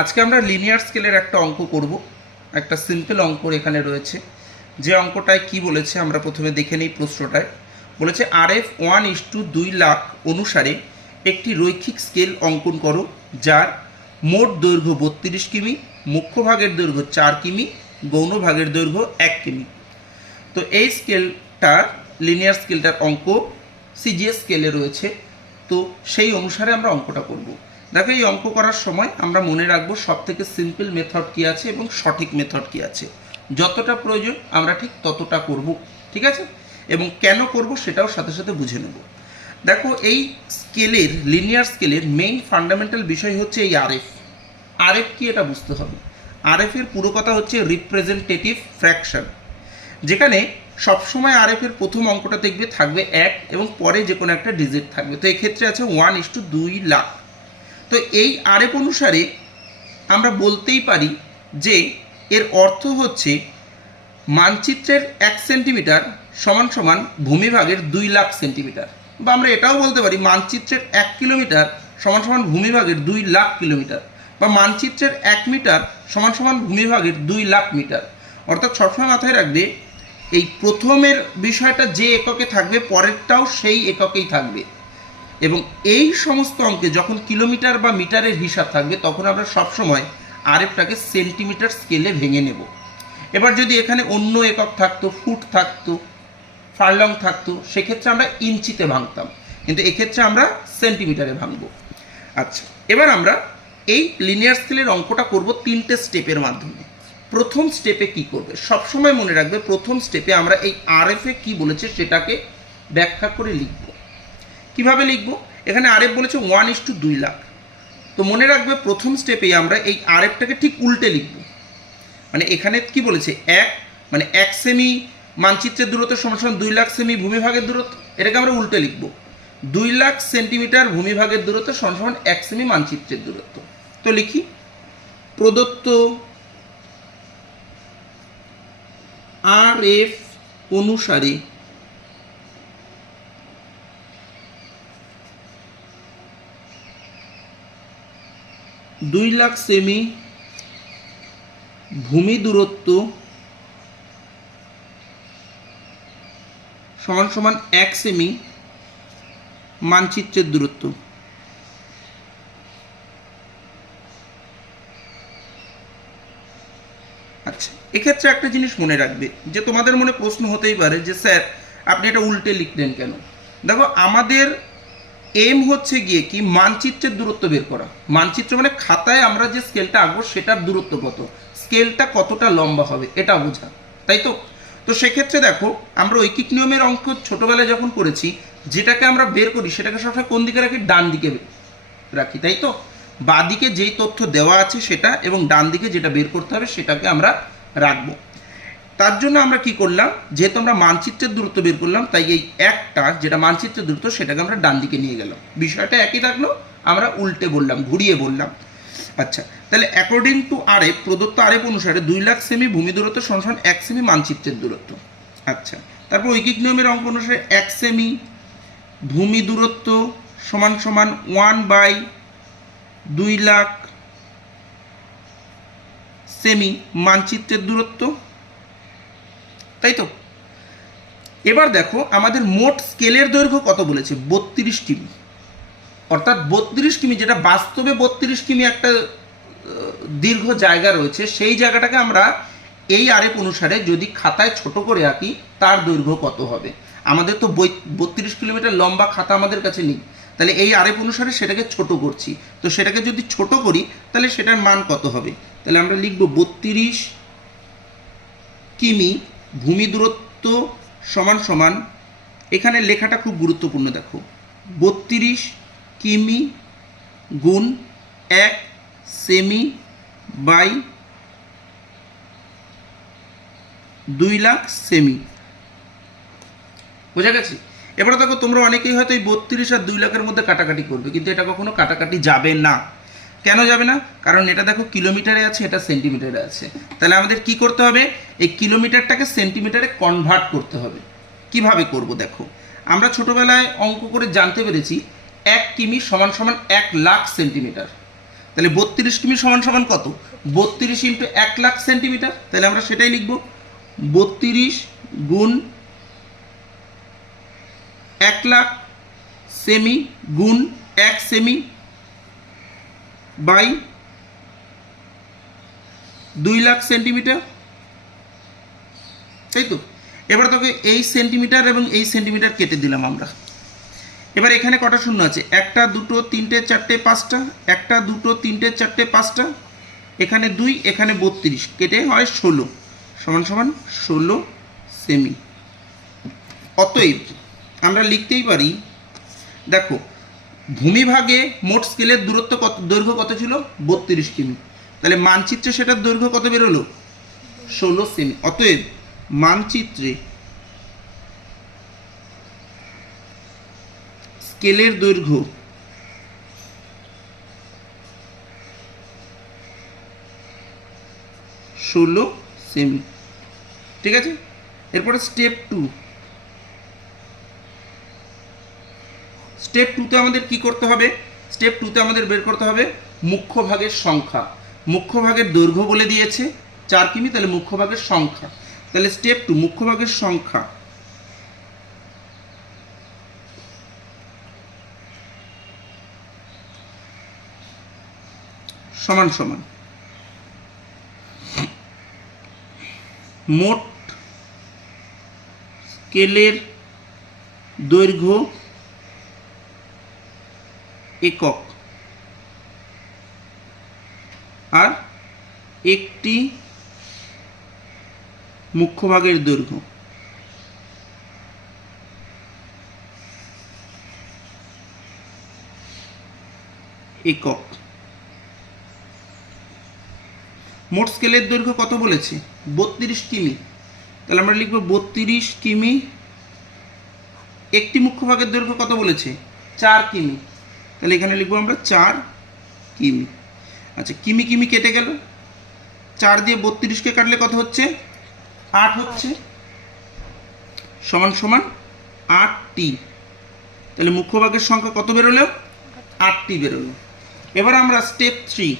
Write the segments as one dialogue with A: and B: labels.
A: আজকে আমরা লিনিয়ার স্কেলের একটা অঙ্ক করব, একটা সিম্পল অঙ্ক এখানে রয়েছে। যে অঙ্কটায় কি বলেছে আমরা প্রথমে দেখে নিই প্রশ্নটায়। বলেছে আর এফ ওয়ান ইস টু দুই লাখ অনুসারে একটি রৈখিক স্কেল অঙ্কন করো, যার মোট দৈর্ঘ্য বত্রিশ কিমি, মুখ্য ভাগের দৈর্ঘ্য চার কিমি, গৌণ ভাগের দৈর্ঘ্য এক কিমি। তো এই স্কেলটার লিনিয়ার স্কেলটার অঙ্ক সিজিএস স্কেলে রয়েছে। তো সেই অনুসারে আমরা অঙ্কটা করব। দেখো, এই অঙ্ক করার সময় আমরা মনে রাখব সব থেকে সিম্পল মেথড কী আছে এবং সঠিক মেথড কী আছে। যতটা প্রয়োজন আমরা ঠিক ততটা করব, ঠিক আছে? এবং কেন করব সেটাও সাথে সাথে বুঝে নেব। দেখো, এই স্কেলের লিনিয়ার স্কেলের মেইন ফান্ডামেন্টাল বিষয় হচ্ছে এই আরএফ আরএফ কি এটা বুঝতে হবে। আরএফ এর পুরো কথা হচ্ছে রিপ্রেজেন্টেটিভ ফ্র্যাকশন যেখানে সবসময় আরএফ এর প্রথম অঙ্কটা দেখবে থাকবে এক এবং পরে যে কোনো একটা ডিজিট থাকবে। তো এক্ষেত্রে আছে ওয়ান ইস টু দুই লাখ। তো এই আরএফ অনুসারে আমরা বলতেই পারি যে এর অর্থ হচ্ছে মানচিত্রের এক সেন্টিমিটার সমান সমান ভূমিভাগের দুই লাখ সেন্টিমিটার। বা আমরা এটাও বলতে পারি মানচিত্রের এক কিলোমিটার সমান সমান ভূমিভাগের দুই লাখ কিলোমিটার বা মানচিত্রের এক মিটার সমান সমান ভূমিভাগের দুই লাখ মিটার। অর্থাৎ সবসময় মাথায় রাখবে, এই প্রথমের বিষয়টা যে এককে থাকবে, পরেরটাও সেই এককেই থাকবে। এবং এই সমস্ত অঙ্কে যখন কিলোমিটার বা মিটারের হিসাব থাকবে, তখন আমরা সবসময় আরেকটাকে সেন্টিমিটার স্কেলে ভেঙে নেব। এবার যদি এখানে অন্য একক থাকতো, ফুট থাকতো, ফারলং থাকতো, সেক্ষেত্রে আমরা ইঞ্চিতে ভাঙতাম। কিন্তু এক্ষেত্রে আমরা সেন্টিমিটারে ভাঙবো। আচ্ছা এবার আমরা এই লিনিয়ার স্কেলের অঙ্কটা করব তিনটে স্টেপের মাধ্যমে। প্রথম স্টেপে কি করবে? সবসময় মনে রাখবে প্রথম স্টেপে আমরা এই আরএফে কি বলেছে সেটাকে ব্যাখ্যা করে লিখব। কীভাবে লিখব? এখানে আরএফ বলেছে ওয়ান ইস টু দুই লাখ। তো মনে রাখবে প্রথম স্টেপে আমরা এই আরএফটাকে ঠিক উল্টে লিখব। মানে এখানে কি বলেছে? এক মানে এক সেমি মানচিত্রের দূরত্ব সমান দুই লাখ সেমি ভূমিভাগের দূরত্ব। এটাকে আমরা উল্টে লিখব। দুই লাখ সেন্টিমিটার ভূমিভাগের দূরত্ব সমান এক সেমি মানচিত্রের দূরত্ব। তো লিখি। প্রদত্ত আর এফ অনুসারে দুই লাখ সেমি ভূমি দূরত্ব সমান সমান এক সেমি মানচিত্রের দূরত্ব। আচ্ছা এক্ষেত্রে একটা জিনিস মনে রাখবে, যে তোমাদের মনে প্রশ্ন হতেই পারে যে, স্যার, আপনি এটা উল্টে লিখলেন কেন? দেখো, আমাদের এম হচ্ছে গিয়ে কি? মানচিত্রের দূরত্ব বের করা। মানচিত্র মানে খাতায় আমরা যে স্কেলটা আঁকবো, সেটার দূরত্ব কত? স্কেলটা কতটা লম্বা হবে, এটা বোঝা। তাই তো? তো সেক্ষেত্রে দেখো, আমরা ঐকিক নিয়মের অঙ্ক ছোটবেলায় যখন করেছি, যেটাকে আমরা বের করি, সেটাকে সবসময় কোন দিকে রাখি? ডান দিকে রাখি, তাই তো? বাদিকে যেই তথ্য দেওয়া আছে সেটা এবং ডান দিকে যেটা বের করতে হবে, সেটাকে আমরা রাখব। তার জন্য আমরা কি করলাম? যেহেতু আমরা মানচিত্রের দূরত্ব বের করলাম, তাই এই একটা, যেটা মানচিত্রের দূরত্ব, সেটাকে আমরা ডান দিকে নিয়ে গেলাম। বিষয়টা একই থাকল, আমরা উল্টে বললাম, ঘুরিয়ে বললাম। আচ্ছা তাহলে অ্যাকর্ডিং টু আরএফ প্রদত্ত আরএফ অনুসারে দুই লাখ সেমি ভূমি দূরত্ব সমান এক সেমি মানচিত্রের দূরত্ব। আচ্ছা তারপর ঐকিক নিয়মের অঙ্ক অনুসারে এক সেমি ভূমি দূরত্ব সমান সমান ওয়ান বাই দুই লাখ সেমি মানচিত্রের দূরত্ব। তাই তো? এবার দেখো, আমাদের মোট স্কেলের দৈর্ঘ্য কত বলেছে? বত্রিশ কিমি। অর্থাৎ বত্রিশ কিমি, যেটা বাস্তবে বত্রিশ কিমি একটা দীর্ঘ জায়গা রয়েছে, সেই জায়গাটাকে আমরা এই আরেক অনুসারে যদি খাতায় ছোট করে আঁকি, তার দৈর্ঘ্য কত হবে? আমাদের তো বত্রিশ কিলোমিটার লম্বা খাতা আমাদের কাছে নেই। তাহলে এই আরেক অনুসারে সেটাকে ছোট করছি। তো সেটাকে যদি ছোট করি, তাহলে সেটার মান কত হবে? তাহলে আমরা লিখব বত্রিশ কিমি ভূমি দূরত্ব সমান সমান, এখানে লেখাটা খুব গুরুত্বপূর্ণ দেখো। বত্রিশ কিমি গুণ এক সেমি বাই দুই লাখ সেমি। বোঝা গেছে? এবারে দেখো তোমরা অনেকেই হয়তো এই বত্রিশ আর দুই লাখের মধ্যে কাটাকাটি করবে, কিন্তু এটা কখনো কাটাকাটি যাবে না। কেন যাবে না? কারণ এটা দেখো কিলোমিটারে আছে, এটা সেন্টিমিটারে আছে। তাহলে আমাদের কি করতে হবে? এই কিলোমিটারটাকে সেন্টিমিটারে কনভার্ট করতে হবে। কীভাবে করব দেখো? আমরা ছোটবেলায় অঙ্ক করে জানতে পেরেছি, এক কিমি সমান সমান এক লাখ সেন্টিমিটার। তাহলে বত্রিশ কিমি সমান সমান কত? বত্রিশ ইন্টু এক লাখ সেন্টিমিটার। তাহলে আমরা সেটাই লিখব। বত্রিশ গুণ এক লাখ সেমি গুণ এক সেমি বাই দুই লাখ সেন্টিমিটার। তাই তো, এবার তোকে এই সেন্টিমিটার এবং এই সেন্টিমিটার কেটে দিলাম আমরা। এবার এখানে কটা শূন্য আছে? একটা, দুটো, তিনটে, চারটে, পাঁচটা। একটা, দুটো, তিনটে, চারটে, পাঁচটা। এখানে দুই, এখানে বত্রিশ। কেটে হয় ষোলো। সমান সমান ষোলো সেমি। অতএব আমরা লিখতেই পারি, দেখো ভূমিভাগে মোট স্কেলের দূরত্ব কত, দৈর্ঘ্য কত ছিল? বত্রিশ কিমি। তাহলে মানচিত্রে সেটার দৈর্ঘ্য কত বেরোলো? ষোলো সেমি। অতএব মানচিত্রে স্কেলের দৈর্ঘ্য ষোলো সেমি। ঠিক আছে? এরপরে স্টেপ টু। স্টেপ টুতে আমাদের কি করতে হবে? স্টেপ টুতে আমাদের বের করতে হবে মুখ্য ভাগের সংখ্যা। মুখ্য ভাগের দৈর্ঘ্য বলে দিয়েছে। চার কিমি, তাহলে মুখ্য ভাগের সংখ্যা। তাহলে স্টেপ টু মুখ্য ভাগের সংখ্যা। সমান সমান। মোট স্কেলের দৈর্ঘ্য একক। আর একটি মুখ্যভাগের দৈর্ঘ্য। একক। মোট স্কেলের দৈর্ঘ্য কত বলেছে? বত্রিশ কিমি। তাহলে আমরা লিখব বত্রিশ কিমি। একটি মুখ্যভাগের দৈর্ঘ্য কত বলেছে? চার কিমি। তাহলে এখানে লিখব আমরা চার কিমি। আচ্ছা কিমি কিমি কেটে গেল। চার দিয়ে বত্রিশকে কাটলে কত হচ্ছে? আট হচ্ছে। সমান সমান আটটি। তাহলে মুখ্যভাগের সংখ্যা কত বেরোলো? আটটি বেরোলো। এবার আমরা স্টেপ থ্রি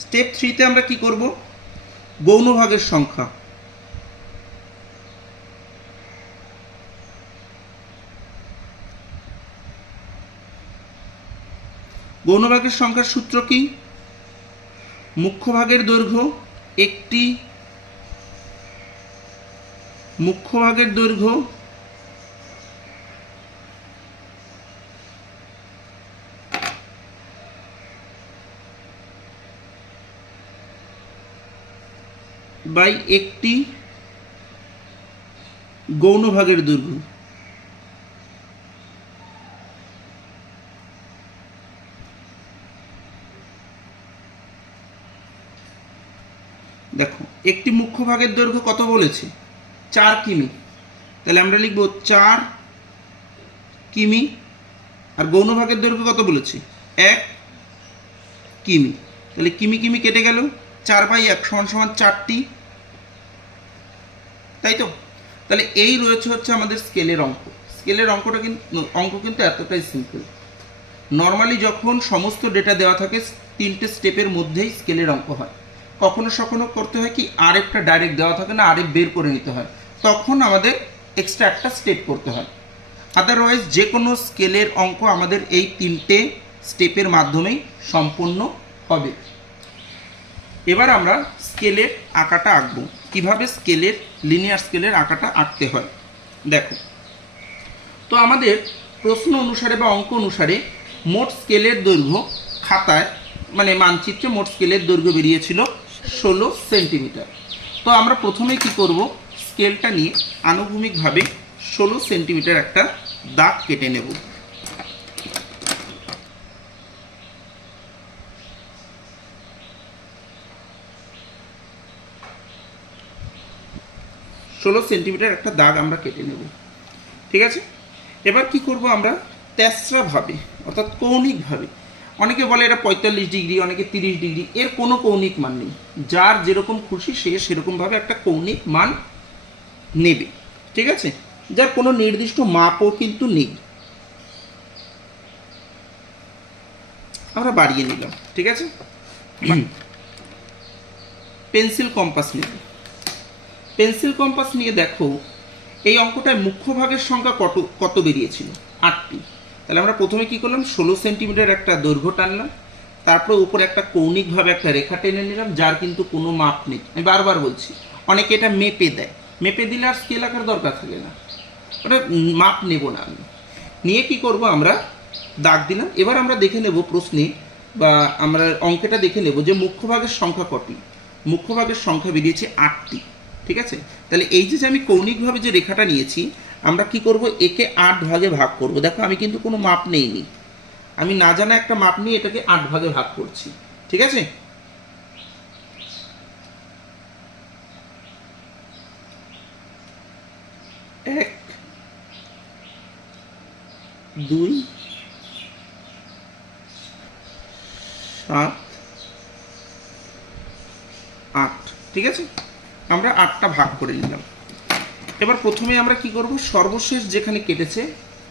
A: স্টেপ থ্রিতে আমরা কি করব? গৌণ ভাগের সংখ্যা। গৌণভাগের সংখ্যার সূত্র কি? মুখ্য ভাগের দৈর্ঘ্য একটি। মুখ্য ভাগের দৈর্ঘ্য বাই একটি গৌণ ভাগের দৈর্ঘ্য। দেখো, একটি মুখ্য ভাগের দৈর্ঘ্য কত বলেছে? চার কিমি। তাহলে আমরা লিখব চার কিমি। আর গৌণ ভাগের দৈর্ঘ্য কত বলেছে? এক কিমি। তাহলে কিমি কিমি কেটে গেল। চার বাই এক সমান সমান চারটি। তাই তো? তাহলে এই রয়েছে হচ্ছে আমাদের স্কেলের অঙ্ক। স্কেলের অঙ্কটা কিন্তু অঙ্ক কিন্তু এতটাই সিম্পল নর্মালি যখন সমস্ত ডেটা দেওয়া থাকে, তিনটে স্টেপের মধ্যেই স্কেলের অঙ্ক হয়। কখনো সখনো করতে হয় কি, আরেকটা ডাইরেক্ট দেওয়া থাকে না, আরেক বের করে নিতে হয়। তখন আমাদের এক্সট্রা একটা স্টেপ করতে হয়। আদারওয়াইজ যে কোনো স্কেলের অঙ্ক আমাদের এই তিনটে স্টেপের মাধ্যমেই সম্পন্ন হবে। এবার আমরা স্কেলের আঁকাটা আঁকবো। কীভাবে স্কেলের লিনিয়ার স্কেলের আঁকাটা আঁকতে হয়? দেখো। তো আমাদের প্রশ্ন অনুসারে বা অঙ্ক অনুসারে মোট স্কেলের দৈর্ঘ্য খাতায় মানে মানচিত্রে মোট স্কেলের দৈর্ঘ্য বেরিয়েছিল ষোলো সেন্টিমিটার। তো আমরা প্রথমে কি করব? স্কেলটা নিয়ে আনুভূমিকভাবে ষোলো সেন্টিমিটার একটা দাগ কেটে নেব। ষোলো সেন্টিমিটার একটা দাগ আমরা কেটে নেব। ঠিক আছে? এবার কি করব আমরা? তেসরাভাবে অর্থাৎ কৌণিকভাবে অনেকে বলে এটা পঁয়তাল্লিশ ডিগ্রি, অনেকে তিরিশ ডিগ্রি। এর কোনো কৌণিক মান নেই। যার যেরকম খুশি, সে সেরকমভাবে একটা কৌণিক মান নেবে। ঠিক আছে? যার কোনো নির্দিষ্ট মাপও কিন্তু নেই। আমরা বাড়িয়ে নিলাম। ঠিক আছে? পেন্সিল কম্পাস নেব পেন্সিল কম্পাস নিয়ে দেখো, এই অঙ্কটায় মুখ্য ভাগের সংখ্যা কত কত বেরিয়েছিল? আটটি। তাহলে আমরা প্রথমে কি করলাম? ষোলো সেন্টিমিটার একটা দৈর্ঘ্য টানলাম। তারপরে উপরে একটা কৌণিকভাবে একটা রেখা টেনে নিলাম, যার কিন্তু কোনো মাপ নেই। আমি বারবার বলছি, অনেকে এটা মেপে দেয়। মেপে দিলে আর স্কেল আঁকার দরকার থাকে না। ওটা মাপ নেব না আমি। নিয়ে কি করব আমরা? দাগ দিলাম। এবার আমরা দেখে নেব প্রশ্নে, বা আমরা অঙ্কেটা দেখে নেব যে মুখ্যভাগের সংখ্যা কটি? মুখ্যভাগের সংখ্যা বেরিয়েছে আটটি। ঠিক আছে? তাহলে এই যে আমি কৌণিকভাবে যে রেখাটা নিয়েছি আমরা কি করব? একে আট ভাগে ভাগ করব। দেখো, আমি কিন্তু কোনো মাপ নেইনি। আমি না জানা একটা মাপ নিয়ে এটাকে আট ভাগে ভাগ করছি। ঠিক আছে? এক, দুই, সাত, আট। ঠিক আছে? আমরা আটটা ভাগ করে নিলাম। এবার প্রথমে আমরা কি করব? সর্বশেষ যেখানে কেটেছে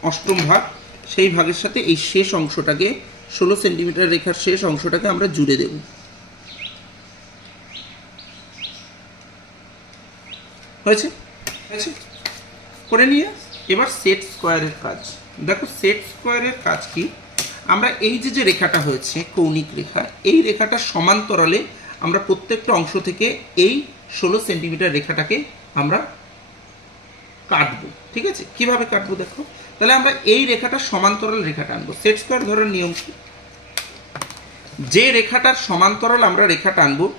A: অষ্টম ভাগ, সেই ভাগের সাথে এই শেষ অংশটাকে, ষোলো সেন্টিমিটার রেখার শেষ অংশটাকে আমরা জুড়ে দেব। হয়েছে? হয়েছে? করে নিয়ে এবার সেট স্কোয়ারের কাজ। দেখো সেট স্কোয়ারের কাজ কি? আমরা এই যে যে রেখাটা হয়েছে, কৌণিক রেখা, এই রেখাটা সমান্তরালে আমরা প্রত্যেকটা অংশ থেকে এই ষোলো সেন্টিমিটার রেখাটাকে আমরা কাটবো, ঠিক আছে? কীভাবে কাটবো দেখো? তাহলে আমরা এই রেখাটা সমান্তরাল রেখাটা আনব। সেট স্কোয়ার ধরার নিয়ম কি? যে রেখাটার সমান্তরাল আমরা রেখা টানবো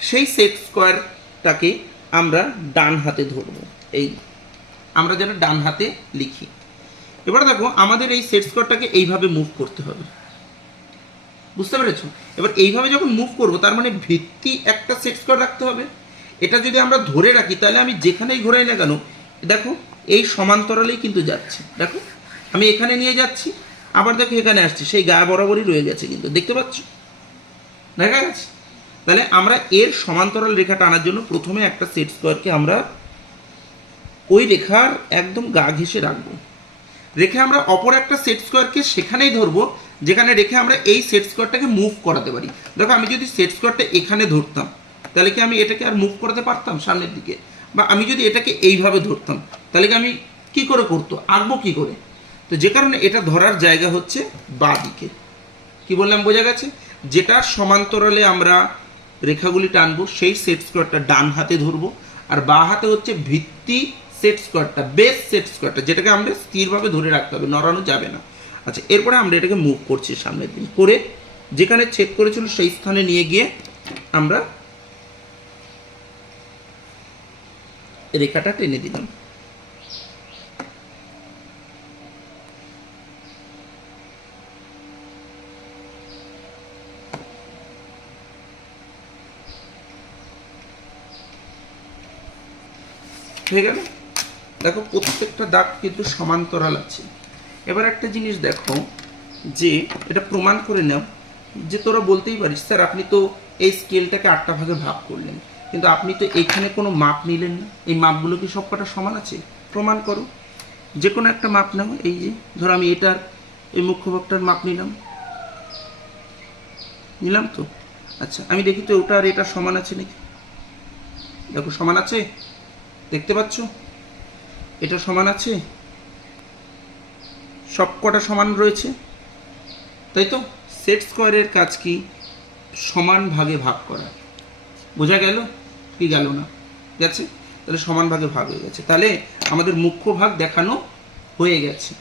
A: সেই সেট স্কোয়ারটাকে আমরা ডান হাতে ধরবো। এই আমরা যেন ডান হাতে লিখি। এবার দেখো, আমাদের এই সেট স্কোয়ারটাকে এইভাবে মুভ করতে হবে। বুঝতে পেরেছ? এবার এইভাবে যখন মুভ করব, তার মানে ভিত্তি একটা সেট স্কোয়ার রাখতে হবে। এটা যদি আমরা ধরে রাখি, তাহলে আমি যেখানেই ঘোরাই না কেন দেখো, এই সমান্তরালেই কিন্তু যাচ্ছে। দেখো, আমি এখানে নিয়ে যাচ্ছি, আবার দেখো এখানে আসছি, সেই গায়ে বরাবরই রয়ে গেছে কিন্তু, দেখতে পাচ্ছ? দেখা গেছে? তাহলে আমরা এর সমান্তরাল রেখা টানার জন্য প্রথমে একটা সেট স্কোয়ারকে আমরা ওই রেখার একদম গা ঘেঁষে রাখব। রেখে আমরা অপর একটা সেট স্কোয়ারকে সেখানেই ধরবো, যেখানে রেখে আমরা এই সেট স্কোয়ারটাকে মুভ করাতে পারি। দেখো, আমি যদি সেট স্কোয়ারটা এখানে ধরতাম, তাহলে কি আমি এটাকে আর মুভ করাতে পারতাম সামনের দিকে? বা আমি যদি এটাকে এইভাবে ধরতাম, তাহলে আমি কি করে করতো? আঁকবো কি করে? তো যে কারণে এটা ধরার জায়গা হচ্ছে বা দিকে কি বললাম বোঝা গেছে? যেটার সমান্তরালে আমরা রেখাগুলি টানবো, সেই সেট স্কোয়ারটা ডান হাতে ধরবো, আর বা হাতে হচ্ছে ভিত্তি সেট স্কোয়ারটা বেস সেট স্কোয়ারটা যেটাকে আমরা স্থিরভাবে ধরে রাখতে হবে, নড়ানো যাবে না। আচ্ছা এরপরে আমরা এটাকে মুভ করছি সামনের দিন করে যেখানে ছেদ করেছিল সেই স্থানে নিয়ে গিয়ে আমরা রেখাটা টেনে দিলাম। হয়ে গেল? দেখো, প্রত্যেকটা দাগ কিন্তু সমান্তরাল আছে। এবার একটা জিনিস দেখো, যে এটা প্রমাণ করে নাও, যে তোরা বলতেই পারিস, স্যার, আপনি তো এই স্কেলটাকে আটটা ভাগে ভাগ করলেন। কিন্তু আপনি তো এখানে কোনো মাপ নিলেন না। এই মাপগুলো কি সব কটা সমান আছে? প্রমাণ করো। যে কোনো একটা মাপ নাও, এই যে, ধরো আমি এটার, এই মুখ্য ভাগটার মাপ নিলাম। নিলাম তো? আচ্ছা আমি দেখি তো ওটা আর এটা সমান আছে নাকি? দেখো, সমান আছে? দেখতে পাচ্ছ? এটা সমান আছে? সব কটা সমান রয়েছে? তাই তো? সেট স্কোয়ারের কাজ কি? সমান ভাগে ভাগ করা। বোঝা গেল? কি গেল না? গেছে? তাহলে সমান ভাগে হয়ে গেছে। তাহলে আমাদের মুখ্য ভাগ দেখানো হয়ে গেছে।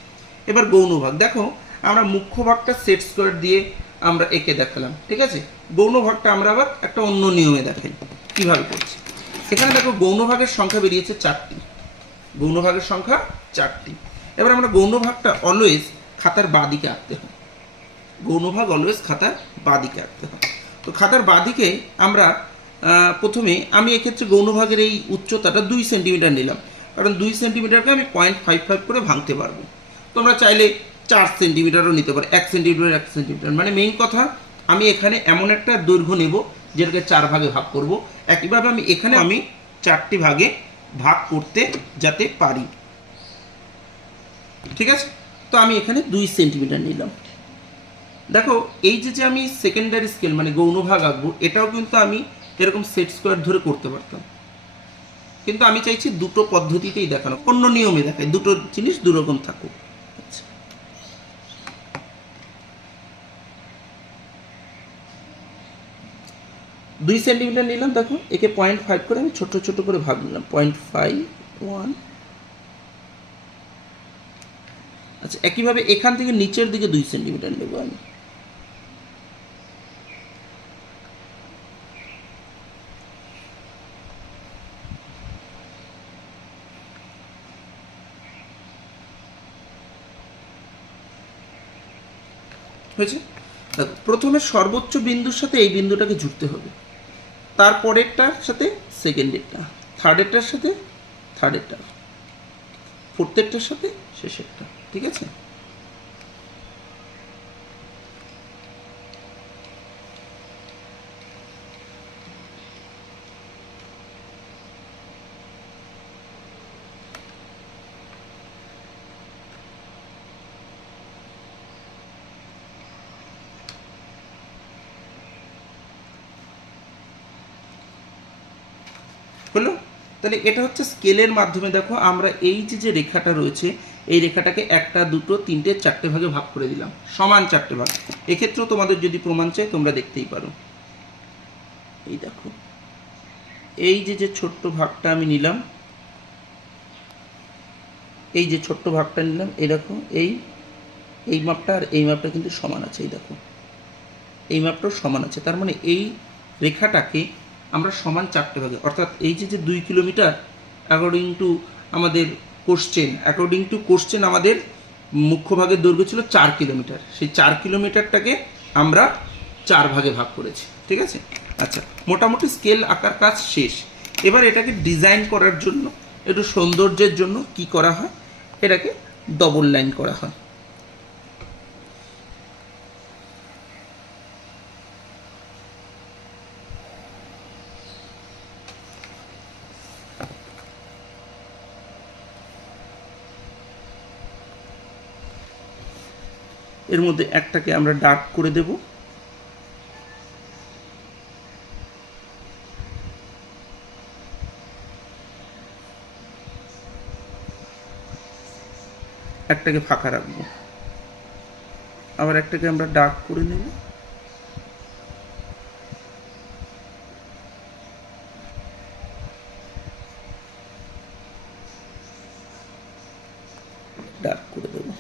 A: এবার গৌণ ভাগ। দেখো, আমরা মুখ্য ভাগটা সেট স্কোয়ার দিয়ে আমরা একে দেখালাম। ঠিক আছে? গৌণ ভাগটা আমরা আবার একটা অন্য নিয়মে দেখাই। কীভাবে করছি? সেখানে দেখো, গৌণ ভাগের সংখ্যা বেরিয়েছে চারটি। গৌণ ভাগের সংখ্যা চারটি। এবার আমরা গৌণ ভাগটা অলওয়েজ খাতার বাদিকে আঁকতে হয় গৌণ ভাগ অলওয়েজ খাতার বাদিকে আঁকতে হয় তো খাতার বাদিকে আমরা প্রথমে আমি এক্ষেত্রে গৌণ ভাগের এই উচ্চতাটা দুই সেন্টিমিটার নিলাম। কারণ দুই সেন্টিমিটারকে আমি পয়েন্ট ফাইভ ফাইভ করে ভাঙতে পারব। তোমরা চাইলে চার সেন্টিমিটারও নিতে পারো। এক সেন্টিমিটার এক সেন্টিমিটার। মানে মেইন কথা, আমি এখানে এমন একটা দৈর্ঘ্য নেব, যেটাকে চার ভাগে ভাগ করব। একইভাবে আমি এখানে আমি চারটি ভাগে ভাগ করতে যাতে পারি। ঠিক আছে? তো আমি এখানে দুই সেন্টিমিটার নিলাম। দেখো, এই যে যে আমি সেকেন্ডারি স্কেল মানে গৌণভাগ আঁকবো, এটাও কিন্তু আমি এরকম সেট স্কোয়ার ধরে করতে পারতাম। কিন্তু আমি চাইছি দুটো পদ্ধতিতেই দেখানো, অন্য নিয়মে দেখাই, দুটো জিনিস দুরকম থাকুক। আচ্ছা। দুই সেন্টিমিটার নিলাম, দেখো, একে পয়েন্ট ফাইভ করে আমি ছোট ছোট করে ভাগ নিলাম পয়েন্ট ফাইভ ওয়ান আচ্ছা একইভাবে এখান থেকে নিচের দিকে দুই সেন্টিমিটার নেব আমি। হয়েছে? প্রথমে সর্বোচ্চ বিন্দুর সাথে এই বিন্দুটাকে জুড়তে হবে। তারপরেরটার সাথে সেকেন্ডেরটা, থার্ডেরটার সাথে থার্ডেরটা, ফোর্থেরটার সাথে শেষেরটা, ঠিক আছে হলো তাহলে এটা হচ্ছে স্কেলের মাধ্যমে দেখো আমরা এই যে যে রেখাটা রয়েছে, এই রেখাটাকে একটা, দুটো, তিনটে, চারটে ভাগে ভাগ করে দিলাম। সমান চারটে ভাগ। এক্ষেত্রেও তোমাদের যদি প্রমাণ চাই, তোমরা দেখতেই পারো। এই দেখো। এই যে যে ছোট্ট ভাগটা আমি নিলাম, এই যে ছোট্ট ভাগটা নিলাম, এই দেখো, এই এই মাপটা আর এই মাপটা কিন্তু সমান আছে, এই দেখো। এই মাপটাও সমান আছে। তার মানে এই রেখাটাকে আমরা সমান চারটে ভাগে। অর্থাৎ এই যে যে দুই কিলোমিটার অ্যাকর্ডিং টু আমাদের কোশ্চেন অ্যাকর্ডিং টু কোশ্চেন আমাদের মুখ্য ভাগের দৈর্ঘ্য ছিল চার কিলোমিটার। সেই চার কিলোমিটারটাকে আমরা চার ভাগে ভাগ করেছি। ঠিক আছে? আচ্ছা মোটামুটি স্কেল আঁকার কাজ শেষ। এবার এটাকে ডিজাইন করার জন্য, একটু সৌন্দর্যের জন্য কি করা হয়? এটাকে ডবল লাইন করা হয়। এর মধ্যে একটাকে আমরা ডার্ক করে দেব। একটাকে ফাঁকা রাখব। আবার একটাকে আমরা ডার্ক করে নেব ডার্ক করে দেবো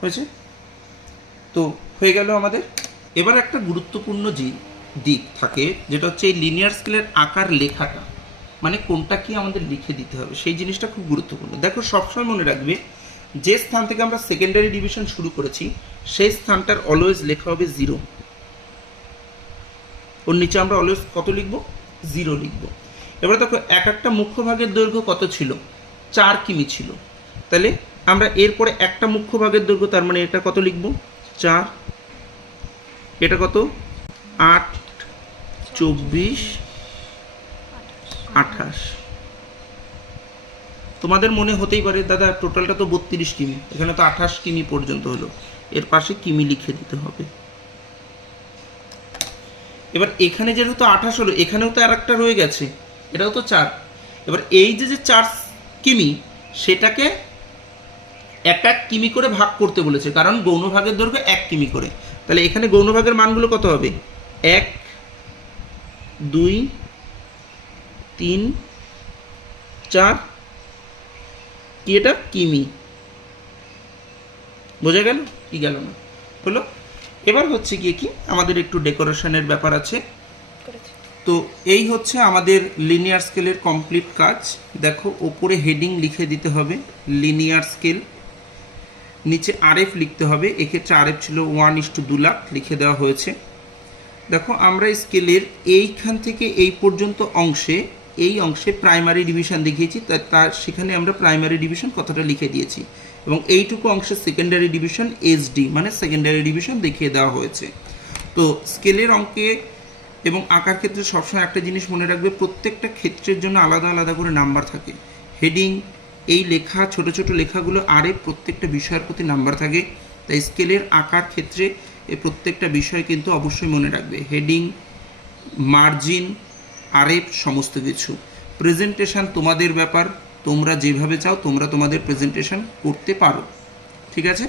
A: হয়েছে? তো হয়ে গেল আমাদের। এবার একটা গুরুত্বপূর্ণ যে দিক থাকে, যেটা হচ্ছে এই লিনিয়ার স্কেলের আকার লেখাটা মানে কোনটা কি আমাদের লিখে দিতে হবে, সেই জিনিসটা খুব গুরুত্বপূর্ণ। দেখো, সবসময় মনে রাখবে, যে স্থান থেকে আমরা সেকেন্ডারি ডিভিশন শুরু করেছি, সেই স্থানটার অলওয়েজ লেখা হবে জিরো ওর নিচে আমরা অলওয়েজ কত লিখব? জিরো লিখব। এবার দেখো, এক একটা মুখ্য ভাগের দৈর্ঘ্য কত ছিল? চার কিমি ছিল। তাহলে আমরা এরপরে একটা মুখ্য ভাগের দৈর্ঘ্য, তার মানে এটা কত লিখব? চার। এটা কত? আট, চব্বিশ, আঠাশ। তোমাদের মনে হতেই পারে, দাদা, টোটালটা তো বত্রিশ কিমি। এখানে তো আঠাশ কিমি পর্যন্ত হলো। এর পাশে কিমি লিখে দিতে হবে। এবার এখানে যেহেতু আঠাশ হলো, এখানেও তো আর একটা রয়ে গেছে। এটাও তো চার। এবার এই যে যে চার কিমি, সেটাকে এক এক কিমি করে ভাগ করতে বলেছে কারণ গৌণভাগের দৈর্ঘ্য এক কিমি করে। তাহলে এখানে গৌণভাগের মানগুলো কত হবে? এক দুই তিন চার কি এটা? কিমি। বোঝা গেল? কি গেল না? হলো? এবার হচ্ছে গিয়ে কি? আমাদের একটু ডেকোরেশনের ব্যাপার আছে। তো এই হচ্ছে আমাদের লিনিয়ার স্কেলের কমপ্লিট কাজ। দেখো ওপরে হেডিং লিখে দিতে হবে। লিনিয়ার স্কেল নিচে আরএফ লিখতে হবে, এক্ষেত্রে আরএফ ছিল ওয়ান ইস টু দু লাখ লিখে দেওয়া হয়েছে। দেখো, আমরা স্কেলের এইখান থেকে এই পর্যন্ত অংশে, এই অংশে প্রাইমারি ডিভিশন দেখিয়েছি তার সেখানে আমরা প্রাইমারি ডিভিশন কথাটা লিখে দিয়েছি। এবং এইটুকু অংশে সেকেন্ডারি ডিভিশন এসডি মানে সেকেন্ডারি ডিভিশন দেখিয়ে দেওয়া হয়েছে। তো স্কেলের অঙ্কে এবং আঁকার ক্ষেত্রে সবসময় একটা জিনিস মনে রাখবে, প্রত্যেকটা ক্ষেত্রের জন্য আলাদা আলাদা করে নাম্বার থাকে। হেডিং এই লেখা, ছোট ছোট লেখাগুলো আরে প্রত্যেকটা বিষয়ের প্রতি নাম্বার থাকে। তাই স্কেলের আঁকার ক্ষেত্রে এই প্রত্যেকটা বিষয় কিন্তু অবশ্যই মনে রাখবে। হেডিং, মার্জিন আরেপ সমস্ত কিছু। প্রেজেন্টেশন তোমাদের ব্যাপার। তোমরা যেভাবে চাও তোমরা তোমাদের প্রেজেন্টেশন করতে পারো। ঠিক আছে?